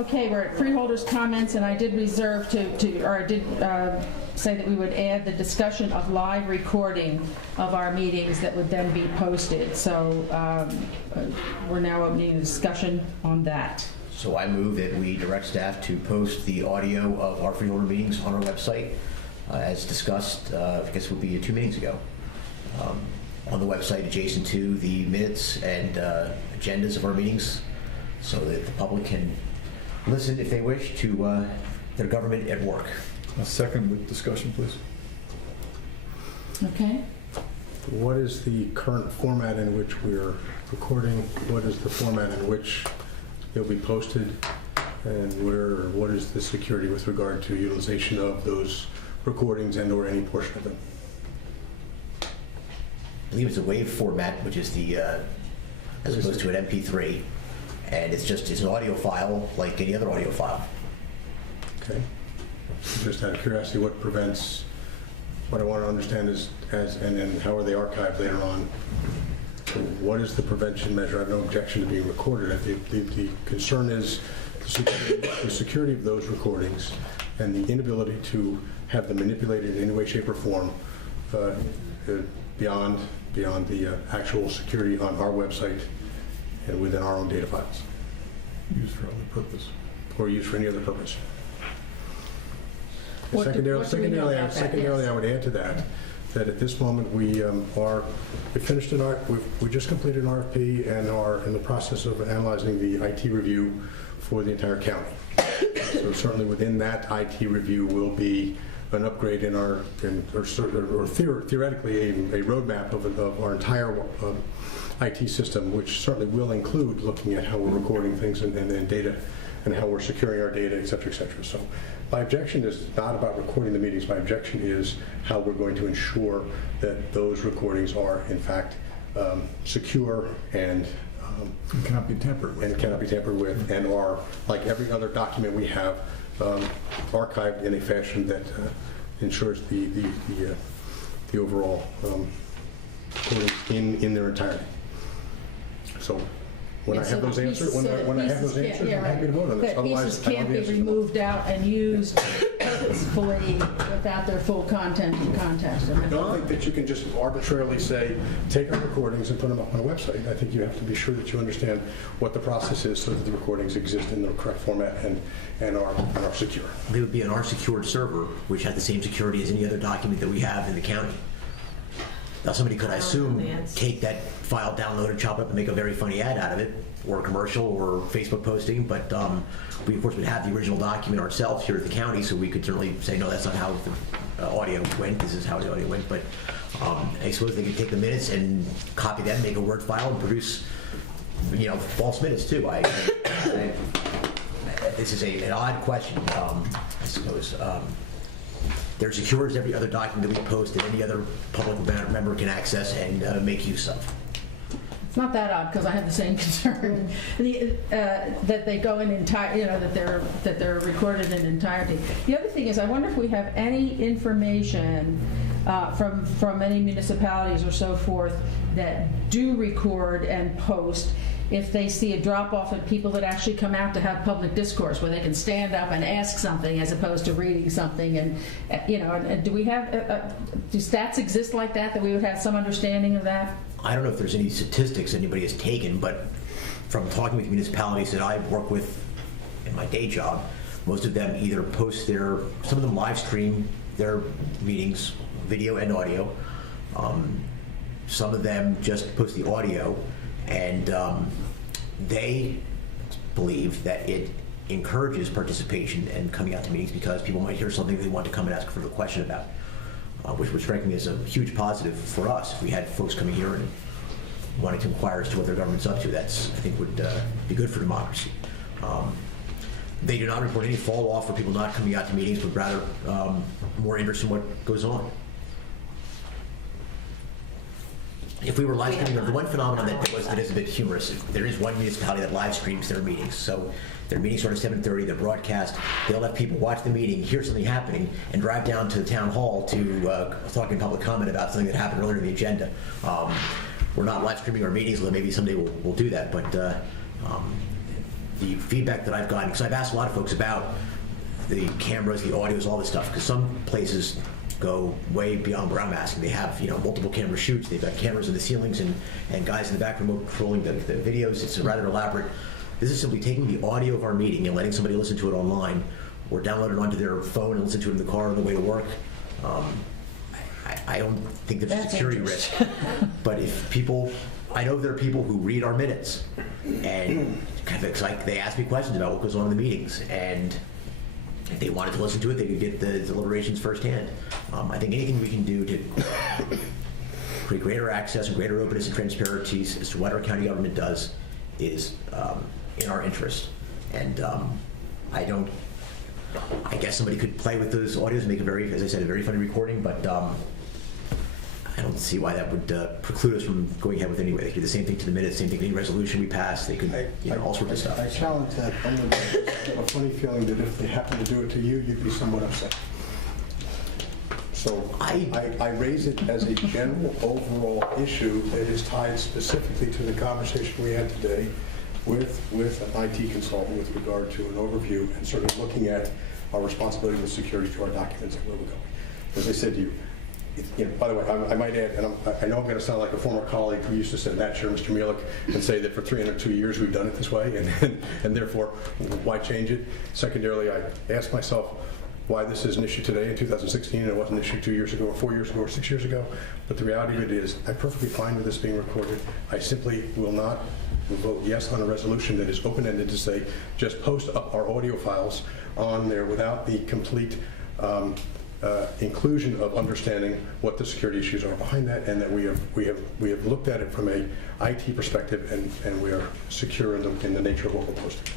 Okay, we're at freeholders' comments, and I did reserve say that we would add the discussion of live recording of our meetings that would then be posted. So we're now opening a discussion on that. So I move that we direct staff to post the audio of our freeholder meetings on our website, as discussed, I guess it would be 2 meetings ago, on the website adjacent to the minutes and agendas of our meetings, so that the public can listen, if they wish, to their government at work. A second with discussion, please. Okay. What is the current format in which we're recording? What is the format in which it'll be posted? And what is the security with regard to utilization of those recordings and/or any portion of them? I believe it's a WAV format, which is the as opposed to an MP3, and it's an audio file like any other audio file. Okay. Just out of curiosity, what prevents? What I want to understand is, and then how are they archived later on? So what is the prevention measure? I have no objection to being recorded. The concern is the security of those recordings and the inability to have them manipulated in any way, shape, or form beyond the actual security on our website and within our own data files. Used for other purpose. Or used for any other purpose. Secondarily, I would add to that at this moment we finished we just completed an RFP and are in the process of analyzing the IT review for the entire county. So certainly within that IT review will be an upgrade in theoretically a roadmap of our entire IT system, which certainly will include looking at how we're recording things and data and how we're securing our data, et cetera, et cetera. So my objection is not about recording the meetings. My objection is how we're going to ensure that those recordings are, in fact, secure and cannot be tampered with. And are, like every other document we have, archived in a fashion that ensures the overall recordings in their entirety. So when I have those answers, I'm happy to vote on this. That pieces can't be removed out and used purposefully without their full content and context. I don't think that you can just arbitrarily say, take our recordings and put them up on a website. I think you have to be sure that you understand what the process is so that the recordings exist in the correct format and are secure. They would be on our secured server, which had the same security as any other document that we have in the county. Now, somebody could, I assume, take that file, download it, chop it up, and make a very funny ad out of it, or a commercial, or Facebook posting, but we, of course, would have the original document ourselves here at the county, so we could certainly say, no, that's not how the audio went, this is how the audio went, but I suppose they could take the minutes and copy them, make a Word file, and produce, false minutes, too. This is an odd question, I suppose. They're secure as every other document that we post that any other public member can access and make use of. It's not that odd because I have the same concern that they go in entire, that they're recorded in entirety. The other thing is, I wonder if we have any information from any municipalities or so forth that do record and post, if they see a drop-off of people that actually come out to have public discourse where they can stand up and ask something as opposed to reading something, and do we have do stats exist like that we would have some understanding of that? I don't know if there's any statistics anybody has taken, but from talking with municipalities that I work with in my day job, most of them either post some of them live stream their meetings, video and audio. Some of them just post the audio, and they believe that it encourages participation and coming out to meetings because people might hear something they want to come and ask for a question about, which would strike me as a huge positive for us. If we had folks coming here and wanting to inquire as to what their government's up to, that's, I think, would be good for democracy. They do not report any fall off for people not coming out to meetings, but rather more interest in what goes on. If we were live streaming, the one phenomenon that is a bit humorous, there is one municipality that live streams their meetings. So their meetings start at 7:30, they're broadcast, they'll let people watch the meeting, hear something happening, and drive down to the town hall to talk in public comment about something that happened earlier in the agenda. We're not live streaming our meetings, although maybe someday we'll do that, but the feedback that I've gotten, because I've asked a lot of folks about the cameras, the audios, all this stuff, because some places go way beyond where I'm asking. They have, multiple camera shoots. They've got cameras in the ceilings and guys in the back remote controlling the videos. It's rather elaborate. This is simply taking the audio of our meeting and letting somebody listen to it online or download it onto their phone and listen to it in the car on the way to work. I don't think there's a security risk. But if people, I know there are people who read our minutes and kind of, it's like they ask me questions about what goes on in the meetings, and if they wanted to listen to it, they could get the deliberations firsthand. I think anything we can do to create greater access and greater openness and transparency as to what our county government does is in our interest. And I guess somebody could play with those audios and make as I said, a very funny recording, but I don't see why that would preclude us from going ahead with it anyway. They could do the same thing to the minutes, same thing to any resolution we pass. They could, all sorts of stuff. I challenge that. I have a funny feeling that if they happen to do it to you, you'd be somewhat upset. So I raise it as a general overall issue that is tied specifically to the conversation we had today with an IT consultant with regard to an overview and sort of looking at our responsibility with security to our documents and where we're going. As I said to you, by the way, I might add, and I know I'm going to sound like a former colleague who used to sit in that chair, Mr. Mielek, and say that for 302 years we've done it this way, and therefore, why change it? Secondarily, I ask myself why this is an issue today in 2016 and it wasn't an issue 2 years ago or 4 years ago or 6 years ago. But the reality of it is, I'm perfectly fine with this being recorded. I simply will not vote yes on a resolution that is open-ended to say, just post up our audio files on there without the complete inclusion of understanding what the security issues are behind that, and that we have looked at it from a IT perspective, and we are secure in the nature of what we're posting.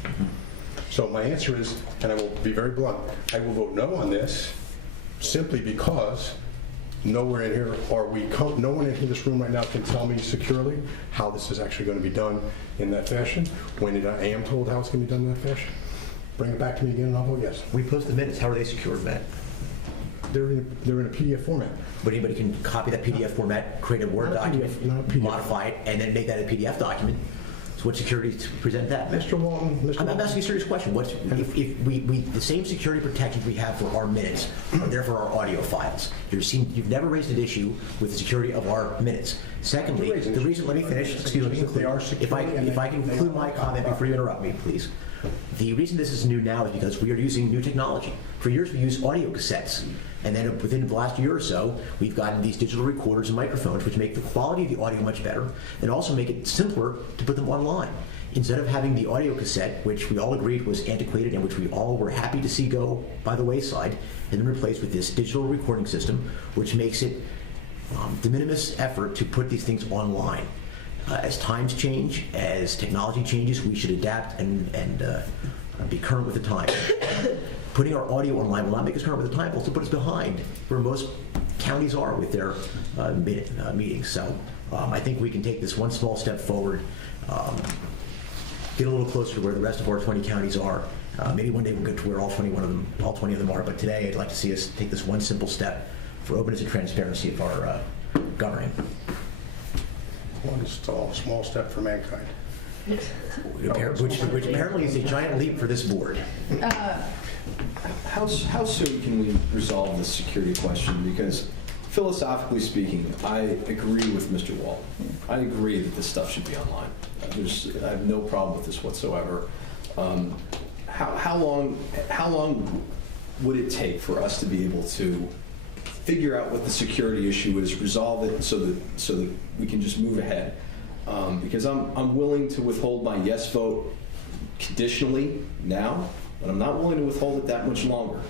So my answer is, and I will be very blunt, I will vote no on this simply because nowhere in here no one in this room right now can tell me securely how this is actually going to be done in that fashion. When I am told how it's going to be done in that fashion, bring it back to me again and I'll vote yes. We post the minutes. How are they secured, Matt? They're in a PDF format. But anybody can copy that PDF format, create a Word document, modify it, and then make that a PDF document. So what security to present that? Mr. Walton, I'm asking a serious question. If we the same security protections we have for our minutes are there for our audio files? You've never raised an issue with the security of our minutes. Secondly, the reason, let me finish, excuse me, if I can conclude my comment before you interrupt me, please. The reason this is new now is because we are using new technology. For years we used audio cassettes, and then within the last year or so, we've gotten these digital recorders and microphones, which make the quality of the audio much better, and also make it simpler to put them online. Instead of having the audio cassette, which we all agreed was antiquated and which we all were happy to see go by the wayside, and then replaced with this digital recording system, which makes it de minimis effort to put these things online. As times change, as technology changes, we should adapt and be current with the time. Putting our audio online will not make us current with the time, will also put us behind where most counties are with their meetings. So I think we can take this one small step forward, get a little closer to where the rest of our 20 counties are. Maybe one day we'll get to where all 20 of them are, but today I'd like to see us take this one simple step for openness and transparency of our governing. One small step for mankind. Which apparently is a giant leap for this board. How soon can we resolve this security question? Because philosophically speaking, I agree with Mr. Wall. I agree that this stuff should be online. I have no problem with this whatsoever. How long would it take for us to be able to figure out what the security issue is, resolve it so that we can just move ahead? Because I'm willing to withhold my yes vote conditionally now, but I'm not willing to withhold it that much longer.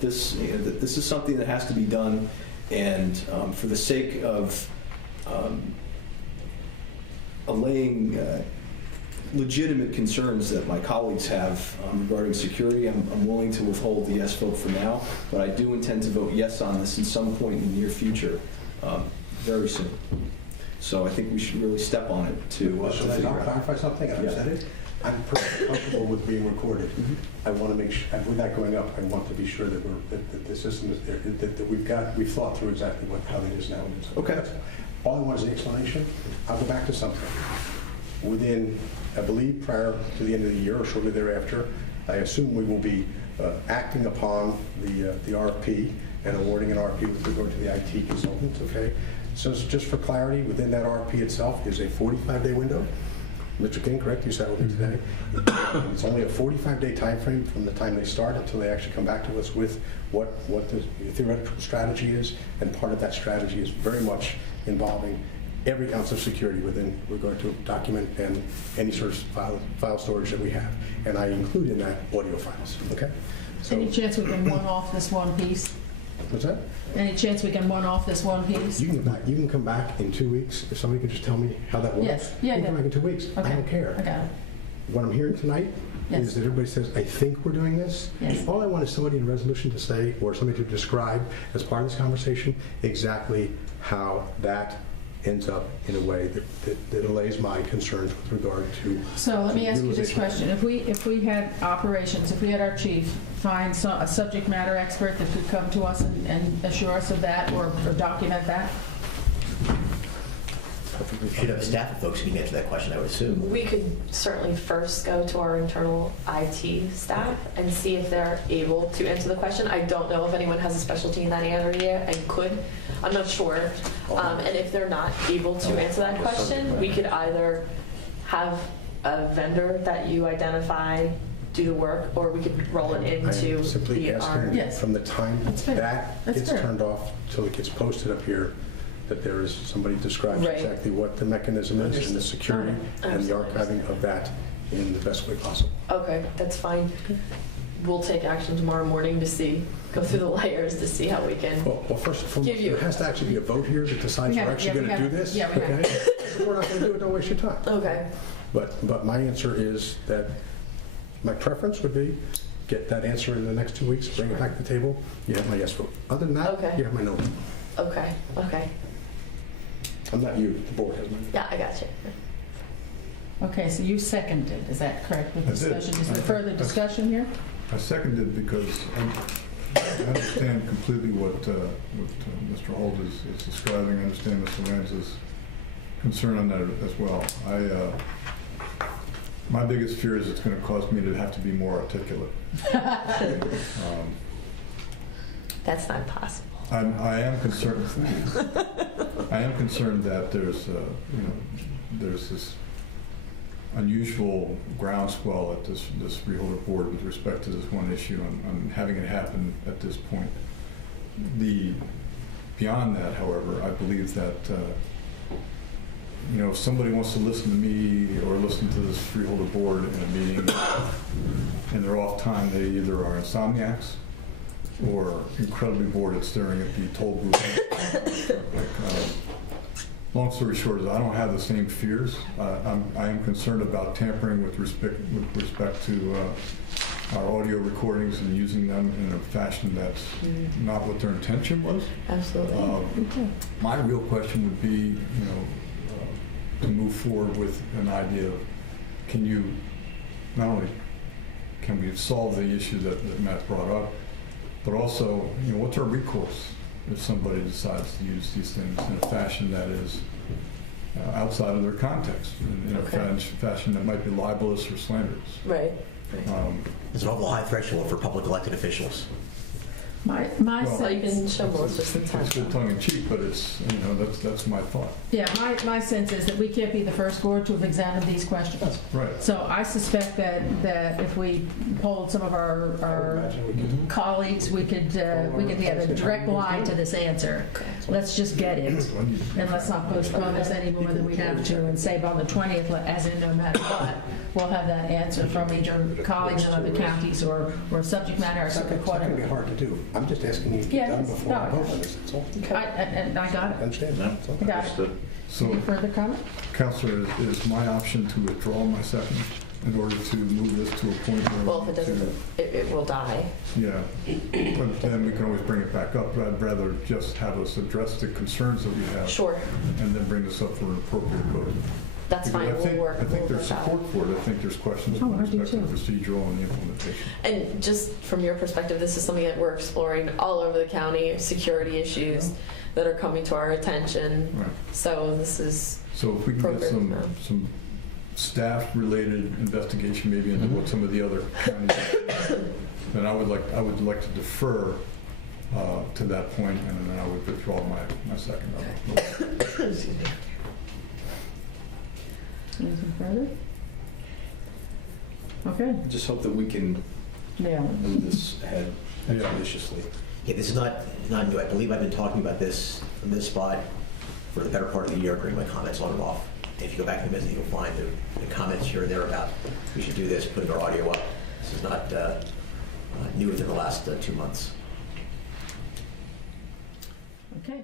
This is something that has to be done, and for the sake of allaying legitimate concerns that my colleagues have regarding security, I'm willing to withhold the yes vote for now, but I do intend to vote yes on this at some point in the near future, very soon. So I think we should really step on it to Should I clarify something? I've said it. I'm perfectly comfortable with being recorded. I want to make sure, with that going up, I want to be sure that the system is there, that we've thought through exactly how it is now. Okay. All I want is the explanation. I'll go back to something. within, I believe, prior to the end of the year or shortly thereafter, I assume we will be acting upon the RFP and awarding an RFP with regard to the IT consultant, okay? So just for clarity, within that RFP itself is a 45-day window. Mr. King, correct? You sat with me today. It's only a 45-day time frame from the time they start until they actually come back to us with what the theoretical strategy is, and part of that strategy is very much involving every ounce of security within regard to document and any sort of file storage that we have. And I include in that audio files, okay? So, Any chance we can one-off this one piece? what's that? Any chance we can one-off this one piece? You can come back in 2 weeks. If somebody could just tell me how that works. Yes. Yeah, You can come yeah. back in 2 weeks. I Okay. don't care. I got it. What I'm hearing tonight Yes. is that everybody says, I think we're doing this. Yes. All I want is somebody in a resolution to say, or somebody to describe as part of this conversation, exactly how that ends up in a way that allays my concerns with regard to. So let me ask you this utilization. question. If we had operations, if we had our chief find a subject matter expert that could come to us and assure us of that or document that? We should have a staff of folks who can answer that question, I would assume. We could certainly first go to our internal IT staff and see if they're able to answer the question. I don't know if anyone has a specialty in that area and could. I'm not sure. And if they're not able to answer that question, we could either have a vendor that you identify do the work, or we could roll it into I'm simply our. asking Yes. from the time That's fair. that That's gets fair. turned off till it gets posted up here, that there is somebody describes Right. exactly what the mechanism is and the security and the archiving of that in the best way possible. Okay, that's fine. We'll take action tomorrow morning to go through the layers to see how we can. Well, first and foremost, Give you- there has to actually be a vote here that decides We we're have- actually yeah, we going to do have- this. yeah, we have. okay? If we're not going to do it, don't waste your time. Okay. But my answer is that my preference would be get that answer in the next 2 weeks, bring it back to the table, you have my yes vote. Other than that, Okay. you have my no. Okay. Okay. I'm not you, the board has my no. Yeah, I got you. Okay, so you seconded, is that correct with I did. discussion? Is there further discussion here? I seconded because I understand completely what Mr. Holt is describing. I understand Mr. Lanza's concern on that as well. My biggest fear is it's going to cause me to have to be more articulate. That's not possible. I am concerned. I am concerned that there's this unusual groundswell at this Freeholder board with respect to this one issue and having it happen at this point. Beyond that, however, I believe that if somebody wants to listen to me or listen to this Freeholder board in a meeting and they're off time, they either are insomniacs or incredibly bored at staring at the toll booth. Long story short is I don't have the same fears. I am concerned about tampering with respect to our audio recordings and using them in a fashion that's not what their intention was. Absolutely. My real question would be, to move forward with an idea of, not only can we solve the issue that Matt brought up, but also, what's our recourse if somebody decides to use these things in a fashion that is outside of their context, in a fashion that might be libelous or slanderous. Right. There's an awful high threshold for public elected officials. My Well, So you sense, can show malicious It's intent. good tongue in cheek, but it's, that's my thought. yeah, my sense is that we can't be the first board to have examined these questions. Right. So I suspect that if we polled some of our colleagues, we could have a direct line to this answer. Let's just get it, and let's not postpone this any more than we have to, and say on the 20th, as in no matter what, we'll have that answer from either colleagues in other counties or subject matter It's not experts, going to be whatever. hard to do. I'm just asking you to get done Yes, before I no, vote on this, that's all. And I got it. Understand? That's all. I got it. So, Any further comment? Counselor, is my option to withdraw my second in order to move this to a point where... Well, if it doesn't, it will die. Yeah, but then we can always bring it back up. I'd rather just have us address the concerns that we have. Sure. And then bring this up for an appropriate vote. That's Because fine. We'll work. I think we'll there's work out. support for it. I think there's questions Oh, with I do respect to the too. procedural and the implementation. And just from your perspective, this is something that we're exploring all over the county, security issues that are coming to our attention. Right. So this is So if we can get Appropriate, some staff-related investigation, maybe into what some of the other counties, then I would like to defer to that point, and then I would withdraw my second. Excuse me. Anything further? Okay, I just hope that we can nail it. move this ahead Yeah. expeditiously. Yeah, this is not new. I believe I've been talking about this from this spot for the better part of the year during my comments on and off. If you go back to the business, you'll find the comments here or there about we should do this, putting our audio up. This is not new within the last 2 months. Okay.